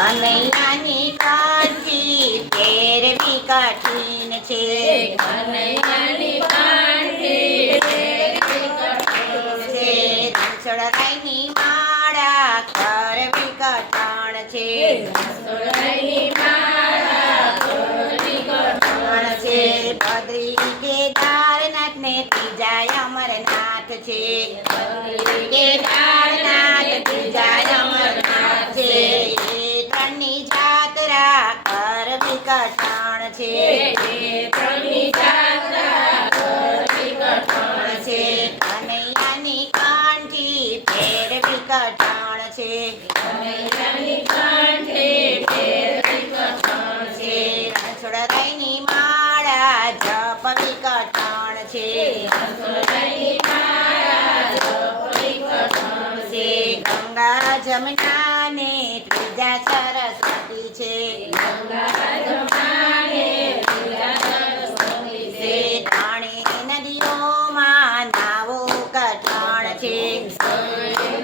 કનૈયાની કાંઠી ફેરવી કઠિન છે. કનૈયાની કાંઠી ફેરવી કઠિન છે. રણછોડરાયની માળા કરવી કઠણ છે. રણછોડરાયની માળા કરવી કઠણ છે. બદ્રી કેદારનાથ ને ત્રીજા અમરનાથ છે. બદ્રી કેદારનાથ ત્રીજા અમરનાથ છે. એ ત્રણની જાત્રા કરવી કઠણ છે. ત્રણની જાત્રા કરવી કઠણ છે. કનૈયાની કાંઠી ફેરવી કઠણ છે. કનૈયાની કાંઠી ફેરવી કઠણ છે. રણછોડરાયની માળા જપવી કઠણ છે. રણછોડરાયની માળા જપવી કઠણ છે. ગંગા જમના ને ત્રીજા સરસ્વતી છે. ગંગા જમનાને ત્રીજા સરસ્વતી છે. ત્રણેય નદીઓમાં નાવું કઠણ છે.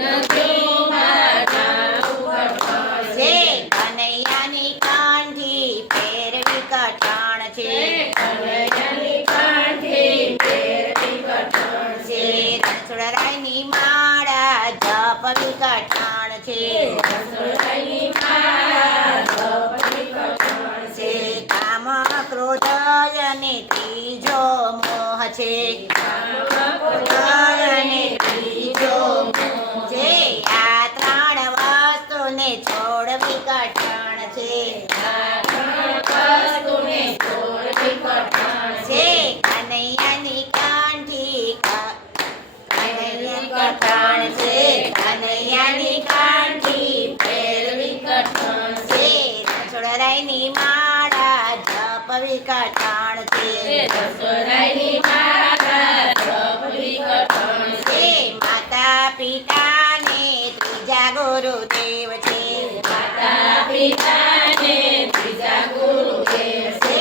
નદીઓમાં નાવું કઠણ છે. કનૈયાની કાંઠી ફેરવી કઠણ છે. કનૈયાની કાંઠી ફેરવી કઠણ છે. રણછોડરાયની માળા જપવી કઠણ છે. રણછોડરાયની માળા જપવી કઠણ છે. કામ ક્રોધ અને ત્રીજો મોહ છે. અને ત્રીજો મોહ છે. આ ત્રણ વસ્તુને છોડવી કઠણ છે. આ ત્રણ વસ્તુને છોડવી કઠણ છે. કનૈયાની કાંઠી કઠણ છે. કનૈયાની કાંઠી ફેરવી કઠણ છે. રણછોડરાયની માળા જપવી કઠણ છે. રણછોડરાયની માળા જપવી કઠણ છે. માતા પિતાને ત્રીજા ગુરુદેવ છે. માતા પિતાને ત્રીજા ગુરુદેવ છે.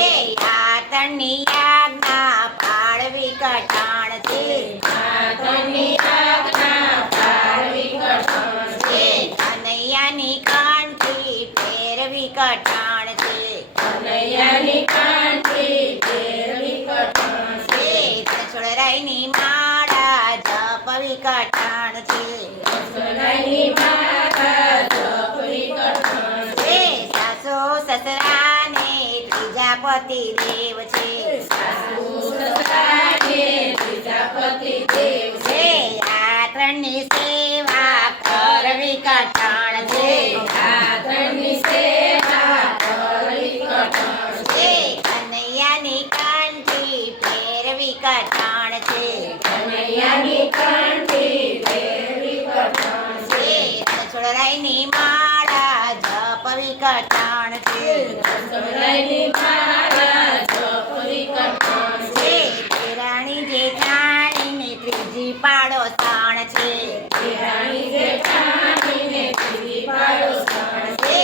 આ ત્રણની આજ્ઞા પાળવી કઠણ છે. આ ત્રણની આજ્ઞા પાળવી કઠણ છે. કનૈયાની કાંઠી ફેરવી કઠણ છે. કનૈયાની કાંઠી ફેરવી કઠણ છે. રણછોડરાયની માળા જપવી કઠણ છે. રણછોડરાયની માળા જપવી કઠણ છે. સાસુ સસરાને ત્રીજા પતિ દેવ છે. સાસુ સસરાને ત્રીજા પતિ દેવ છે. આ ત્રણની સેવા કરવી કઠણ છે. આ ત્રણની સેવા કરવી કઠણ છે. કનૈયાની કાંઠી ફેરવી કઠણ છે. કનૈયાની કાંઠી ફેરવી કઠણ છે. રણછોડરાયની માળા જપવી કઠણ છે. રણછોડરાયની માળા જપવી કઠણ છે. રાણી જેઠાણીને ત્રીજી પાડોશાણ છે. રાણી જેઠાણીને ત્રીજી પાડોશાણ છે.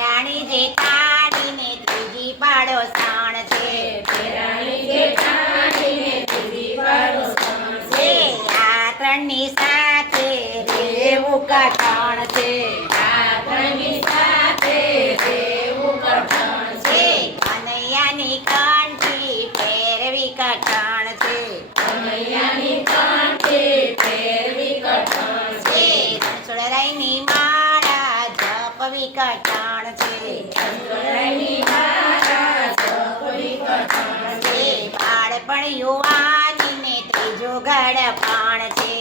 રાણી જેઠાણીને ત્રીજી પાડોશાણ છે. રાણી જેઠાણીને ત્રીજી પાડોશાણ છે. આ ત્રણની સાથે રહેવું કઠણ છે. આ ત્રણની સાથે રહેવું કઠણ છે. કનૈયાની કાંઠી ફેરવી કઠણ છે. કનૈયાની કાંઠી ફેરવી કઠણ છે. રણછોડરાયની માળા જપવી કઠણ છે. રણછોડરાયની માળા જપવી કઠણ છે. બાળપણ યુવાનીને ત્રીજો ગળપાણ છે.